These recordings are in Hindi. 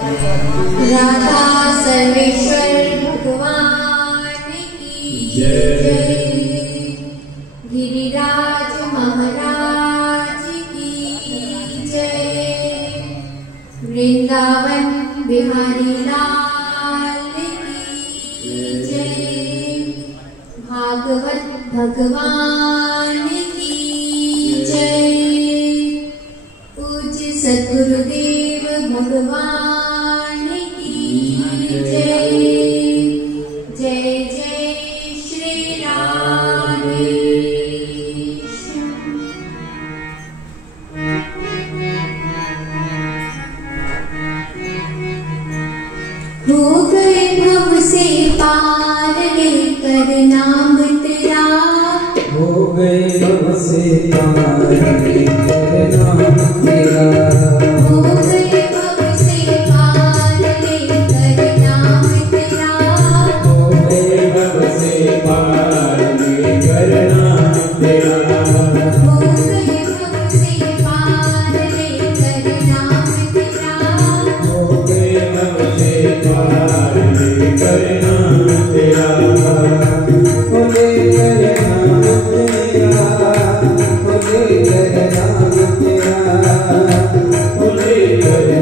राधा सर्वेश्वर भगवान की जय। गिरिराज महाराज की जय। वृंदावन बिहारी लाल की जय। भागवत भगवान की जय। पूज्य सद्गुरुदेव भगवान की जय। जय जय श्री राधे। हो गए भव से पार लेकर नाम तेरा। हो गए भव से पार लेकर नाम तेरा। हो गए भव से पार लेकर नाम तेरा। हो गए भव से पार लेकर नाम तेरा। हो गए भव से पार लेकर नाम तेरा। हो गए भव से पार लेकर नाम तेरा। हो लेकर नाम तेरा। हो लेकर नाम तेरा। हो लेकर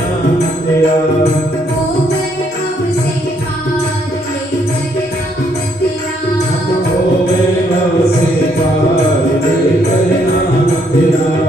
नाम तेरा। हो गए भव से पार लेकर नाम तेरा। हो गए भव से पार लेकर नाम तेरा।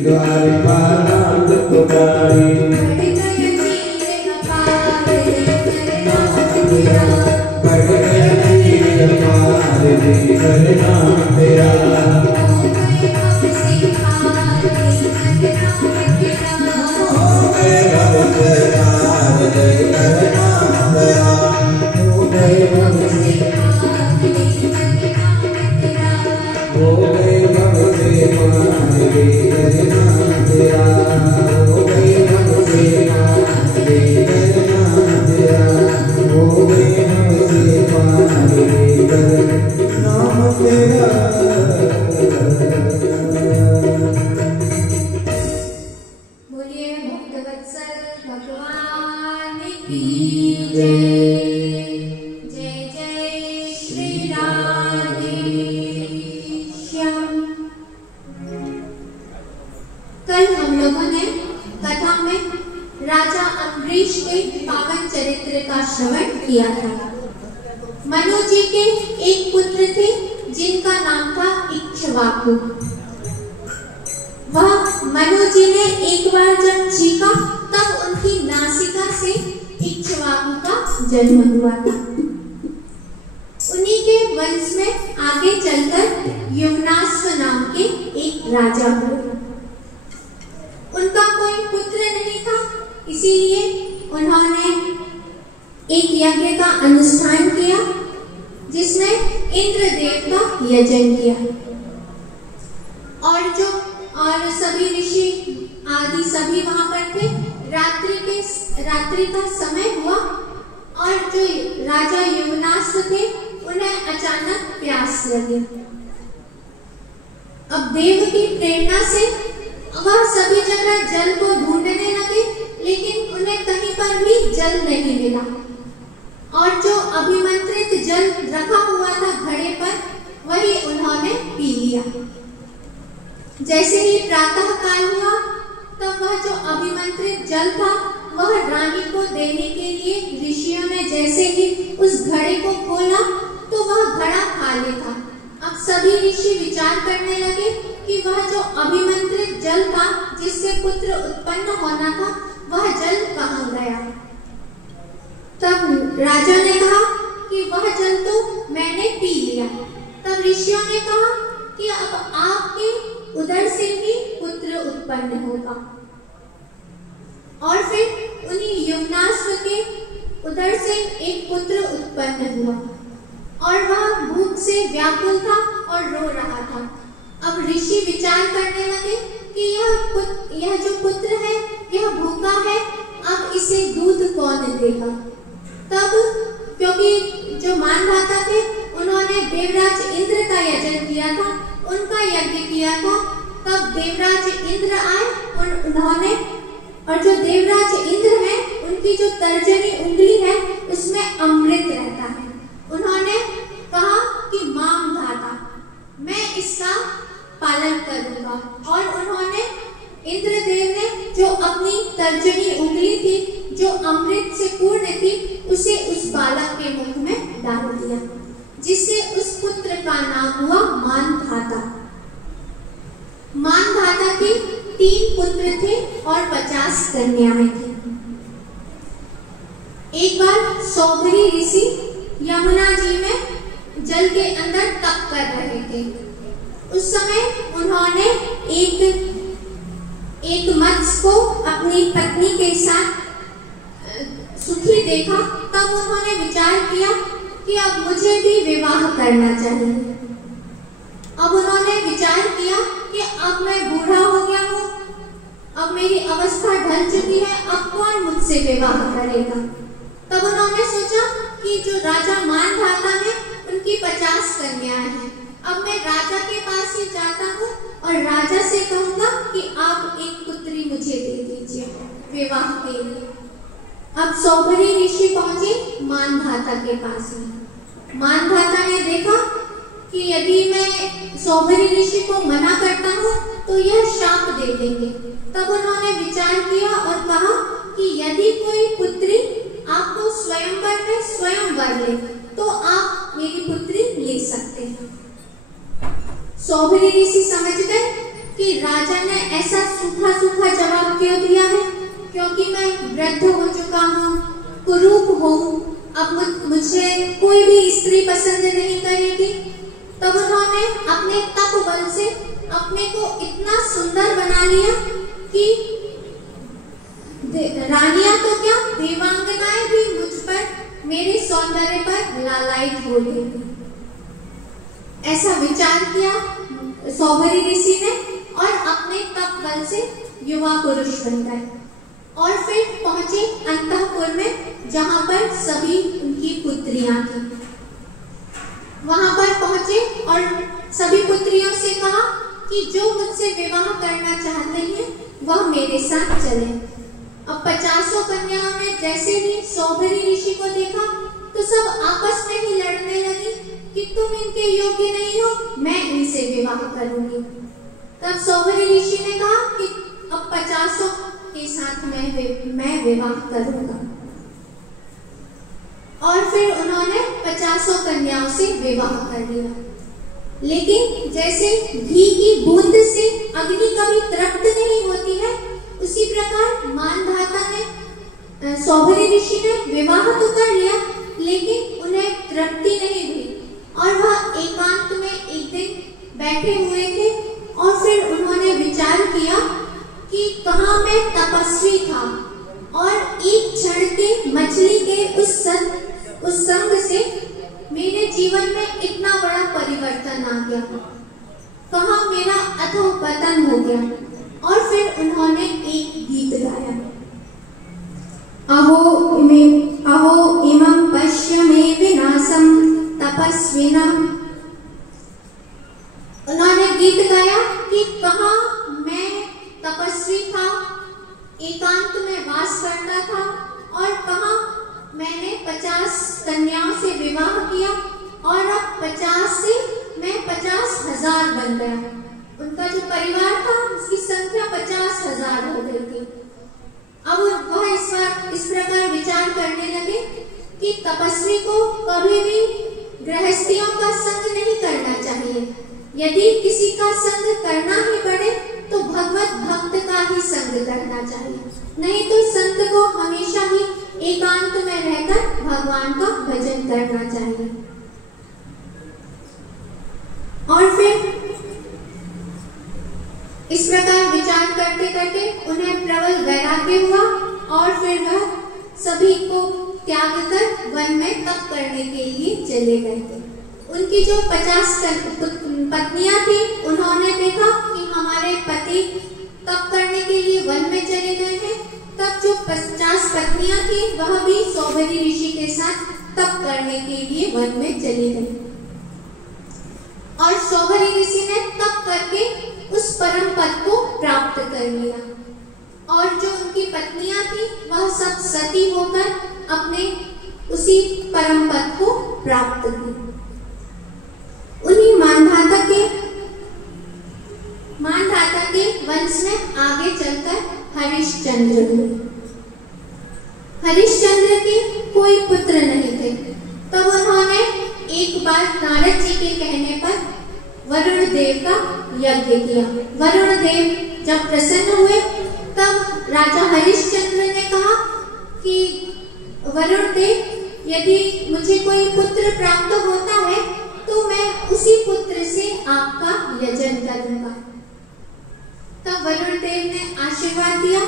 द्वारिका पुकारी पानांत पुकारी बढ़ गया चीर अपार लेकर नाम तेरा बढ़ गया चीर अपार लेकर नाम तेरा हो गए भव से पार लेकर नाम तेरा हो गए भव से हो गए भव से पार लेकर नाम तेरा हो गए भव से पार लेकर नाम तेरा हो गए भव से पार लेकर नाम तेरा बोलिए भक्तवत्सल भगवान की जय। जय जय श्री राधे श्याम। कल हम लोगों ने कथा में राजा अम्बरीश के पावन चरित्र का श्रवण किया था। मनु जी के एक पुत्र थे जिनका नाम था इक्ष्वाकु। वह मनु जी ने एक बार जब चीखा तब उनकी नासिका से इक्ष्वाकु का जन्म हुआ था। उन्हीं के वंश में आगे चलकर युवनाश्व नाम के एक राजा हुए। उनका कोई पुत्र नहीं था, इसीलिए उन्होंने एक यज्ञ का अनुष्ठान किया जिसमें इंद्रदेव का यजन किया और सभी ऋषि आदि सभी वहां पर थे। रात्रि का समय हुआ और जो राजा युवनाश्व थे उन्हें अचानक प्यास लगी। अब देव की प्रेरणा से वह सभी जगह जल को ढूंढने लगे, लेकिन उन्हें कहीं पर भी जल नहीं मिला और जो अभिमंत्रित जल रखा हुआ था घड़े पर वही उन्होंने पी लिया। जैसे ही प्रातः काल हुआ तब वह जो अभिमंत्रित जल था वह रानी को देने के लिए ऋषियों ने जैसे ही उस घड़े को खोला तो वह घड़ा खाली था। अब सभी ऋषि विचार करने लगे कि वह जो अभिमंत्रित जल था जिससे पुत्र उत्पन्न होना था वह जल कहाँ गया। तब राजा ने कहा कि वह जल तो मैंने पी लिया। तब ऋषियों ने कहा कि अब आपके उदर से ही पुत्र उत्पन्न होगा। और फिर उन्हीं युवनाश्व के उदर से एक पुत्र उत्पन्न हुआ और वह भूख से व्याकुल था और रो रहा था। अब ऋषि विचार करने लगे कि यह जो पुत्र है यह भूखा है, अब इसे दूध कौन देगा। तब क्योंकि जो मानधाता थे उन्होंने देवराज इंद्र का यजन किया था, उनका यज्ञ किया था। तब देवराज इंद्र आए और जो देवराज इंद्र है उनकी जो तर्जनी उंगली है उसमें अमृत रहता है। उन्होंने कहा कि माम धाता, मैं इसका पालन करूंगा। और उन्होंने इंद्रदेव ने जो अपनी तर्जनी उंगली थी जो अमृत से पूर्ण थी उसे उस बालक के मुख में डाल दिया, जिससे उस पुत्र का नाम हुआ मानधाता। मानधाता के 3 पुत्र थे और 50 कन्याएं थी। एक बार सौभरी ऋषि यमुना जी में जल के अंदर तप कर रहे थे। उस समय उन्होंने एक मत्स्य को अपनी पत्नी के साथ सुखी देखा। तब उन्होंने विचार किया कि अब मुझे भी विवाह करना चाहिए। अब उन्होंने विचार किया कि अब मैं बूढ़ा हो गया हूँ, अब मेरी अवस्था ढल चुकी है, अब कौन मुझसे विवाह करेगा। तब उन्होंने सोचा कि जो राजा मानधाता है उनकी 50 कन्याएं हैं, अब मैं राजा के पास ही जाता हूँ और राजा से कहूँगा कि आप एक पुत्री मुझे दे दीजिए विवाह के लिए। अब सौभरी ऋषि पहुंचे मानधाता के पास में। मानधाता ने देखा कि यदि मैं सौभरी ऋषि को मना करता हूँ तो यह शाप दे देंगे। तब उन्होंने विचार किया और कहा कि यदि कोई पुत्री आपको स्वयंवर में स्वयं वर ले तो आप मेरी पुत्री ले सकते हैं। सौभरी ऋषि समझ गए कि राजा ने ऐसा सूखा सूखा जवाब क्यों दिया है, क्योंकि मैं वृद्ध हो चुका हूँ, कुरूप हूँ, अब मुझे कोई भी स्त्री पसंद नहीं करेगी। तब उन्होंने अपने तप बल से अपने को इतना सुंदर बना लिया कि रानियां तो क्या, देवांगनाएं भी मुझ पर, मेरे सौंदर्य पर लालायित हो गई। ऐसा विचार किया सौभरी ऋषि ने और अपने तप बल से युवा पुरुष बन गए और फिर पहुंचे अंतःपुर में, जहां पर सभी उनकी पुत्रियां थी। वहां पर पहुंचे और सभी पुत्रियों से कहा कि जो मुझसे विवाह करना चाहते हैं वह मेरे साथ चले। अब 50 कन्याओं ने जैसे ही सौभरी ऋषि को देखा तो सब आपस में ही लड़ने लगी कि तुम इनके योग्य नहीं हो, मैं इनसे विवाह करूंगी। तब सौभरी ऋषि ने कहा कि अब 50 के साथ मैं विवाह करूंगा। और फिर उन्होंने 50 कन्याओं से विवाह कर लिया। लेकिन जैसे घी की बूंद से अग्नि कभी तृप्त नहीं होती है, उसी प्रकार मानधाता ने सौभरी ऋषि ने विवाह तो कर लिया, लेकिन उन्हें तृप्ति नहीं हुई और वह एकांत में एक दिन बैठे हुए थे और फिर उन्होंने विचार किया कि कहाँ मैं तपस्वी था और एक क्षण के मछली के उस संग से मेरे जीवन में इतना बड़ा परिवर्तन आ गया, कहाँ मेरा अधोपतन हो गया। और फिर उन्होंने एक गीत गाया, अहो इमं पश्य मे विनाशम तपस्विनः। उन्होंने गीत गाया कि कहाँ मैं तपस्वी था, एकांत में वास करता था और कहाँ मैंने 50 कन्याओं से विवाह किया और अब 50 से मैं 50,000 बन गया। उनका जो परिवार था उसकी संख्या 50,000 हो गई थी। अब वह इस प्रकार विचार करने लगे कि तपस्वी को कभी भी गृहस्थियों का संग नहीं करना चाहिए। यदि किसी का संग करना ही पड़े तो भगवत भक्त का ही संग करना चाहिए, नहीं तो संत को हमेशा ही एकांत में रहकर भगवान का भजन करना चाहिए। और फिर इस प्रकार विचार करते करते उन्हें प्रबल वैराग्य हुआ और फिर वह सभी को त्याग कर वन में तप करने के लिए चले गए थे। उनकी जो 50 पत्नियां थी, उन्होंने देखा कि हमारे पति तप करने के लिए वन में चले गए हैं। तब जो 50 पत्नियां थी वह भी सौभरी ऋषि के साथ तप करने के लिए वन में चली गई और सौभरी ऋषि ने तप करके उस परम पद को प्राप्त कर लिया और जो उनकी पत्नियां थी वह सब सती होकर अपने उसी परम पद को प्राप्त की। उन्हीं मानधाता के वंश में आगे चलकर हरिश्चंद्र हुए। हरिश्चंद्र के कोई पुत्र नहीं थे। तब उन्होंने एक बार नारद जी के कहने पर वरुण देव का यज्ञ किया। वरुण देव जब प्रसन्न हुए तब राजा हरिश्चंद्र ने कहा कि वरुण देव, यदि मुझे कोई पुत्र प्राप्त होता है तो मैं उसी पुत्र से आपका यजन करूंगा। तब वरुण देव ने आशीर्वाद दिया।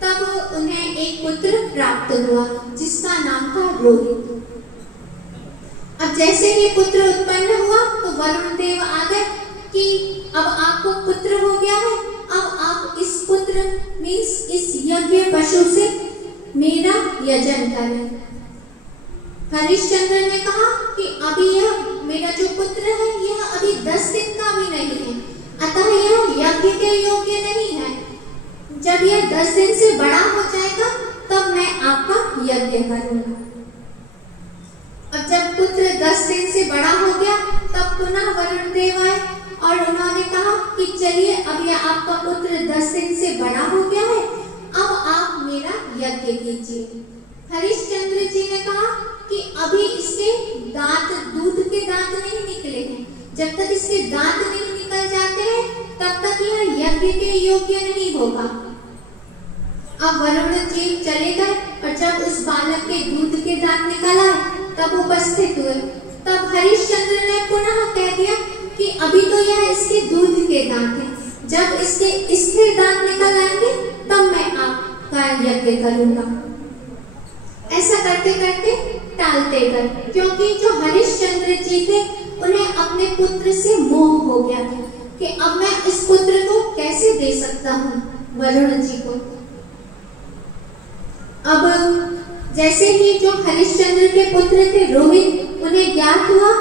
तब उन्हें एक पुत्र प्राप्त हुआ जिसका नाम था रोहित। अब जैसे ही पुत्र उत्पन्न हुआ तो वरुण देव आ गए कि अब आपको पुत्र हो गया है, अब आप इस पुत्र मीन्स इस यज्ञ पशु से मेरा यजन करें। हरिश्चंद्र ने कहा कि अभी यह मेरा जो पुत्र है यह अभी 10 दिन का भी नहीं है, अतः यह यज्ञ के योग्य नहीं है। जब यह 10 दिन से बड़ा हो जाएगा तब मैं आपका यज्ञ करूंगा। अब जब पुत्र 10 दिन से बड़ा हो गया तब पुनः वरुण देव आए और उन्होंने कहा कि चलिए अब यह आपका पुत्र 10 दिन से बड़ा हो गया है, अब आप मेरा यज्ञ कीजिए। हरिश्चंद्र जी ने कहा कि अभी इसके दांत, दूध के दांत नहीं निकले हैं, जब तक इसके दांत नहीं निकल जाते हैं तब तक यह यज्ञ के योग्य नहीं होगा। अब वरुण जी चले गए और जब उस बालक के दूध के दांत निकल आए तब उपस्थित हुए। तब हरिश्चंद्र ने पुनः कह दिया कि अभी तो यह इसके दूध के दांत हैं, जब इसके स्थिर दांत निकल आएंगे तब मैं आपका यज्ञ करूंगा। ऐसा करते करते टालते गए, क्योंकि जो हरिश्चंद्र जी थे उन्हें अपने पुत्र से मोह हो गया था कि अब मैं इस पुत्र को कैसे दे सकता हूँ वरुण जी को। अब जैसे ही जो हरिश्चंद्र के पुत्र थे रोहित, उन्हें ज्ञात हुआ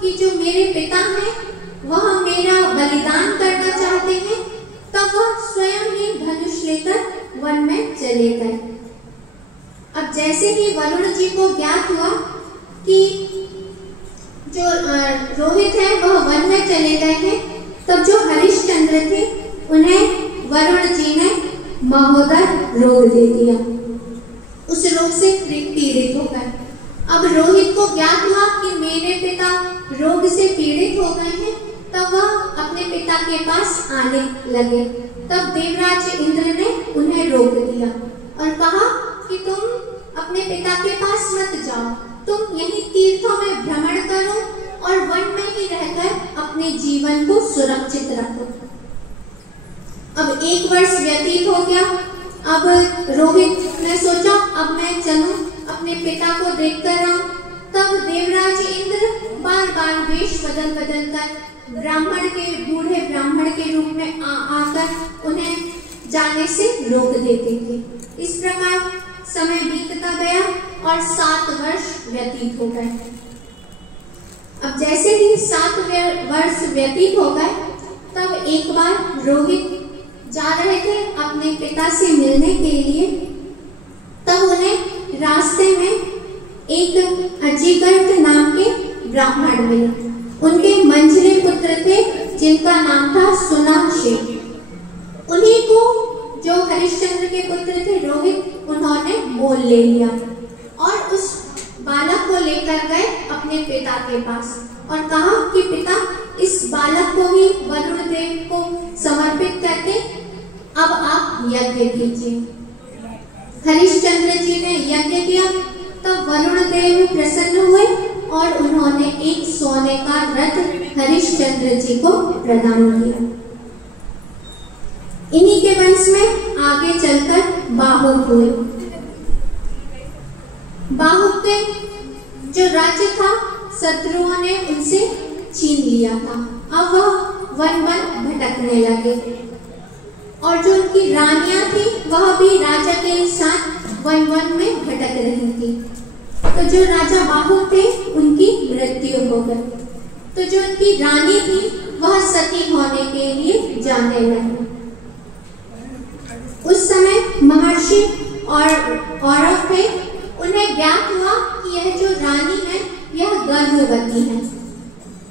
कि जो मेरे पिता हैं वह मेरा बलिदान करना चाहते हैं, तब वह स्वयं ही धनुष लेकर वन में चले गए। अब जैसे ही वरुण जी को ज्ञात हुआ कि जो रोहित है वह वन में चले गए हैं, तब जो हरिश्चंद्र थे उन्हें वरुण जी ने महोदर रोग दे दिया। उस रोग से पीड़ित हो गए। अब रोहित को ज्ञात हुआ कि मेरे पिता रोग से पीड़ित हो गए हैं, तब वह अपने पिता के पास आने लगे। तब देवराज इंद्र ने उन्हें रोक दिया और कहा कि तुम अपने पिता के पास मत जाओ, तुम यहीं तीर्थों में भ्रमण करो और वन में ही रहकर अपने जीवन को सुरक्षित रखो। अब 1 वर्ष व्यतीत हो गया। अब रोहित ने सोचा अब मैं चलूं अपने पिता को देख कर आऊं। तब देवराज इंद्र बार बार वेश बदल बदल कर ब्राह्मण के बूढ़े ब्राह्मण के रूप में आकर उन्हें जाने से रोक देते थे। इस प्रकार समय बीतता गया और 7 वर्ष व्यतीत हो गए। अब जैसे ही 7 वर्ष व्यतीत हो गए, तब एक बार रोहित जा रहे थे अपने पिता से मिलने के लिए। तब उन्हें रास्ते में एक अजीगर्त नाम के ब्राह्मण मिले। उनके मंझले पुत्र थे जिनका नाम था सुनाक्षेप। उन्हीं को जो हरिश्चंद्र के पुत्र थे रोहित, उन्होंने मोल ले लिया और उस बालक को लेकर गए अपने पिता के पास और कहा कि पिता, इस बालक को ही वरुण देव को समर्पित करके अब आप यज्ञ कीजिए। हरिश्चंद्र जी ने यज्ञ किया। तब वरुण देव प्रसन्न हुए और उन्होंने एक सोने का रथ हरिश्चंद्र जी को प्रदान किया। इन्हीं के वंश में आगे चलकर बाहुक हुए। बाहुक के जो राज्य था शत्रुओं ने उनसे छीन लिया था। अब वह वन वन भटकने लगे और जो उनकी रानियां थी वह भी राजा के साथ वन वन में भटक रही थी। तो जो राजा बाहुक थे उनकी मृत्यु हो गई। तो जो उनकी रानी थी वह सती होने के लिए जाने लगी। उस समय महर्षि और औरत थे, उन्हें ज्ञात हुआ कि यह जो रानी है यह गर्भवती है,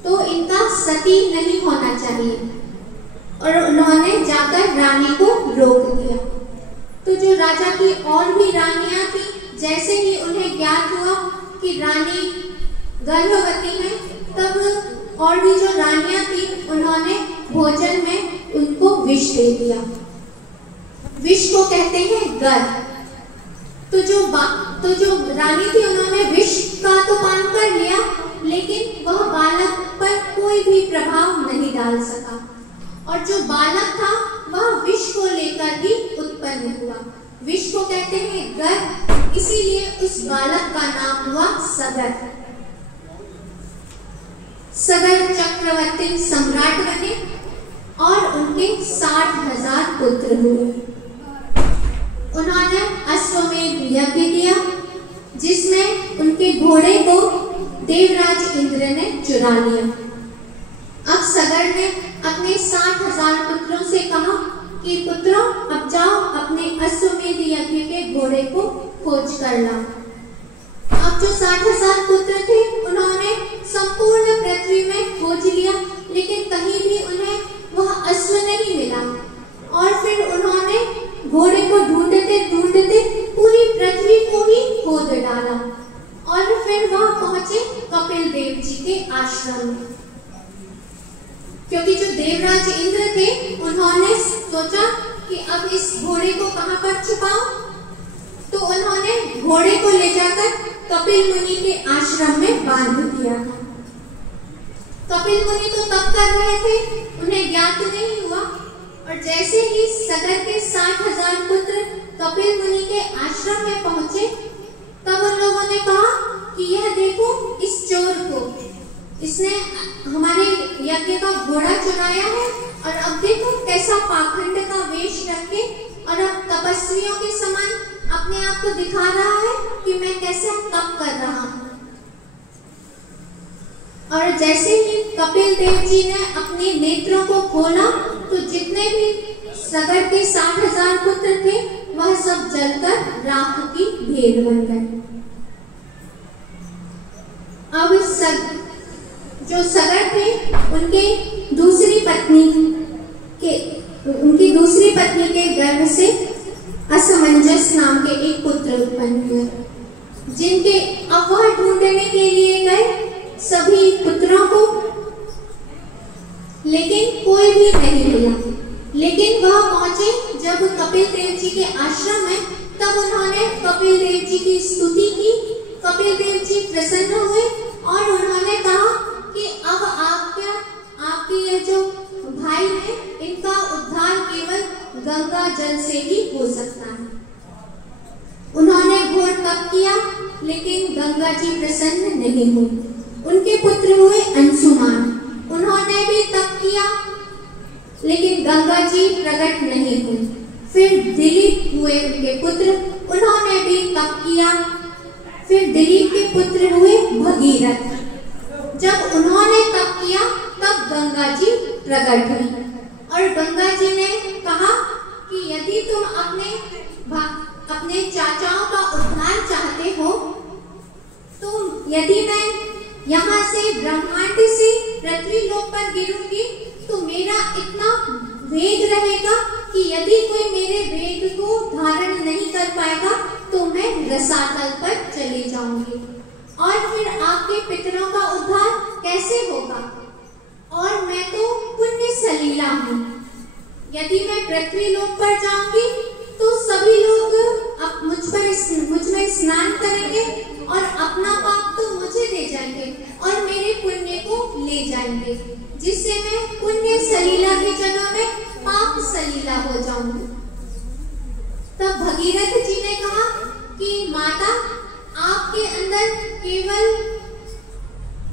तो इनका सती नहीं होना चाहिए और उन्होंने जाकर रानी को रोक दिया। तो जो राजा की और भी रानियां थी, जैसे ही उन्हें ज्ञात हुआ कि रानी गर्भवती है, तब और भी जो रानियां थी उन्होंने भोजन में उनको विष दे दिया। विष को कहते हैं गर्भ। तो जो रानी थी उन्होंने विष का तो पान कर लिया, लेकिन वह बालक पर कोई भी प्रभाव नहीं डाल सका और जो बालक था वह विष को लेकर ही उत्पन्न हुआ। विष को कहते हैं गर्भ, इसीलिए उस बालक का नाम हुआ सगर। सगर चक्रवर्ती सम्राट बने और उनके 60,000 पुत्र हुए। उन्होंने अश्वमेध यज्ञ किया जिसमें उनके घोड़े को देवराज इंद्र ने चुरा लिया। अब सगर ने अपने 60,000 पुत्रों से कहा कि पुत्रों, अब जाओ अपने अश्वमेध यज्ञ के घोड़े को खोज कर लाओ। अब जो 60,000 पुत्र थे उन्होंने संपूर्ण पृथ्वी में खोज लिया, लेकिन कहीं भी उन्हें वह अश्व नहीं मिला और फिर उन्होंने घोड़े को ढूंढते ढूंढते पूरी पृथ्वी को ही खोद डाला और फिर वह पहुंचे कपिल देव जी के आश्रम में। क्योंकि जो देवराज इंद्र थे उन्होंने सोचा कि अब इस घोड़े को कहां पर छुपाऊं, तो उन्होंने घोड़े को ले जाकर कपिल मुनि के आश्रम में बांध दिया था। कपिल मुनि तो तप कर रहे थे, उन्हें ज्ञात नहीं हुआ, और जैसे ही सगर के 60,000 पुत्र कपिल मुनि के आश्रम में पहुंचे, तब उन लोगों ने कहा कि यह देखो इस चोर को, इसने हमारे यज्ञ का घोड़ा चुराया है, और अब देखो कैसा पाखंड का वेश रख के और अब तपस्वियों के समान अपने आप को दिखा रहा है कि मैं कैसे तप कर रहा हूं। और जैसे ही कपिल देव जी ने अपने नेत्रों को खोला, तो जितने भी सगर के 60,000 पुत्र थे वह सब जलकर राख की ढेर बन गए। अब जो सगर थे उनकी दूसरी पत्नी के गर्भ से असमंजस नाम के एक पुत्र उत्पन्न हुए, जिनके अवह ढूंढने के लिए गए सभी पुत्रों को, लेकिन कोई भी नहीं मिला। लेकिन वह पहुंचे जब कपिल देव जी के आश्रम में, तब उन्होंने कपिल देव जी की स्तुति की। कपिल देव जी प्रसन्न हुए और उन्होंने कहा कि अब आपके ये जो भाई हैं, इनका उद्धार केवल गंगा जल से ही हो सकता है। उन्होंने घोर तप किया, लेकिन गंगा जी प्रसन्न नहीं हुई। उनके पुत्र हुए अंशुमान, उन्होंने भी तप किया, लेकिन गंगा जी प्रकट नहीं हुई। फिर दिलीप हुए उनके पुत्र, उन्होंने भी तप किया। फिर दिलीप के पुत्र हुए भगीरथ, जब उन्होंने तप किया तब गंगा जी प्रकट हुई, और गंगा जी ने कहा कि यदि तुम अपने चाचाओं का उद्धार चाहते हो, तो यदि मैं यहाँ से ब्रह्मांड से पृथ्वी लोक पर गिरूंगी, तो मेरा इतना वेग रहेगा कि यदि कोई मेरे वेग को धारण नहीं कर पाएगा, तो मैं रसातल पर चली जाऊंगी। और फिर आपके पितरों का उद्धार कैसे होगा? और मैं तो पुण्य सलीला हूँ, यदि मैं पृथ्वी लोक पर जाऊंगी तो सभी लोग अब मुझ में स्नान करेंगे और अपना पाप तो मुझे दे जाएंगे और मेरे पुण्य को ले जाएंगे, जिससे मैं पुण्य सलीला की जगह में पाप सलीला हो जाऊंगी। तब भगीरथ जी ने कहा कि माता, आपके अंदर केवल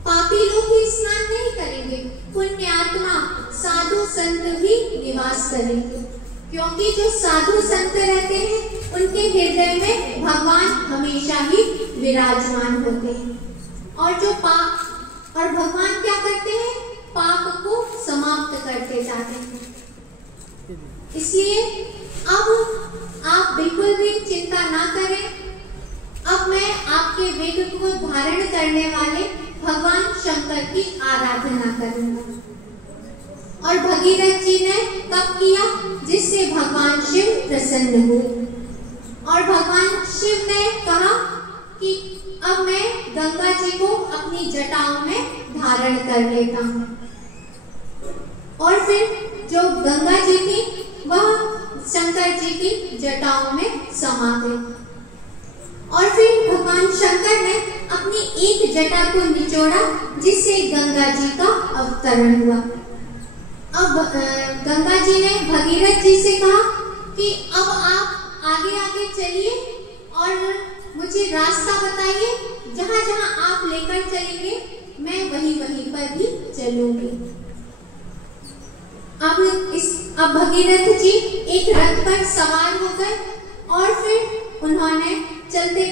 पापी लोग ही स्नान नहीं करेंगे, पुण्य आत्मा साधु संत भी निवास करेंगे, क्योंकि जो साधु संत रहते हैं उनके हृदय में भगवान हमेशा ही विराजमान होते हैं। और भगवान क्या करते हैं? पाप को समाप्त करते जाते हैं। इसलिए अब आप बिल्कुल भी चिंता ना करें। अब मैं आपके वेग को धारण करने वाले भगवान शंकर की आराधना करूंगा। और भगीरथ जी ने तप किया, जिससे भगवान शिव प्रसन्न हुए, और भगवान शिव ने कहा कि अब मैं गंगा जी को अपनी जटाओं में धारण कर लेता हूँ। और फिर जो गंगा जी थी वह शंकर जी की जटाओं में समा गई, और फिर भगवान शंकर ने अपनी एक जटा को निचोड़ा, जिससे गंगा जी का अवतरण हुआ। अब गंगा जी ने भगीरथ जी से कहा कि अब आप आगे आगे चलिए और मुझे रास्ता बताइए, जहाँ जहाँ आप लेकर चलेंगे मैं वहीं पर ही चलूंगी। अब भगीरथ जी एक रथ पर सवार हो गए, और फिर उन्होंने चलते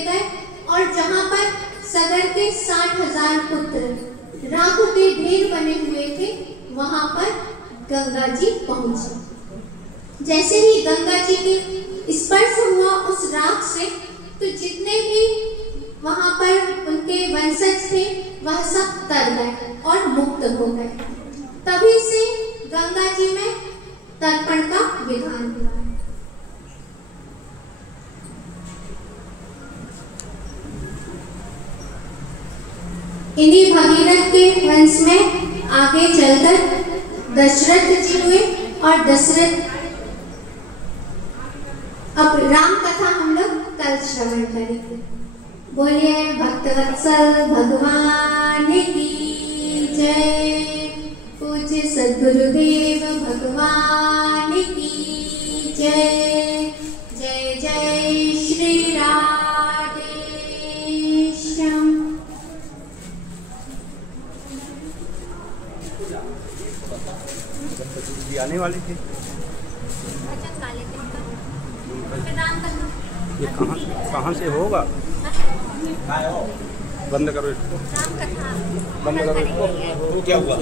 गए और जहाँ पर सगर के 60,000 पुत्र राख के ढेर बने हुए थे, वहां पर गंगा जी पहुंचे। जैसे ही गंगा जी की स्पर्श हुआ उस राख से, तो जितने भी वहां पर उनके वंशज थे वह सब तर गए और मुक्त हो गए। तभी से गंगा जी में तर्पण का विधान हुआ। इन्हीं भगीरथ के वंश में आगे चलकर दशरथ जी हुए और दशरथ अब राम कथा हम लोग कल श्रवण करेंगे। बोलिए भक्तवत्सल भगवान की जय। पूज्य सद्गुरुदेव भगवान की जय। जय जय श्री राधेश्याम। आने वाली थी ये कहाँ से होगा? बंद करो इसको, बंद करो इसको। क्या हुआ?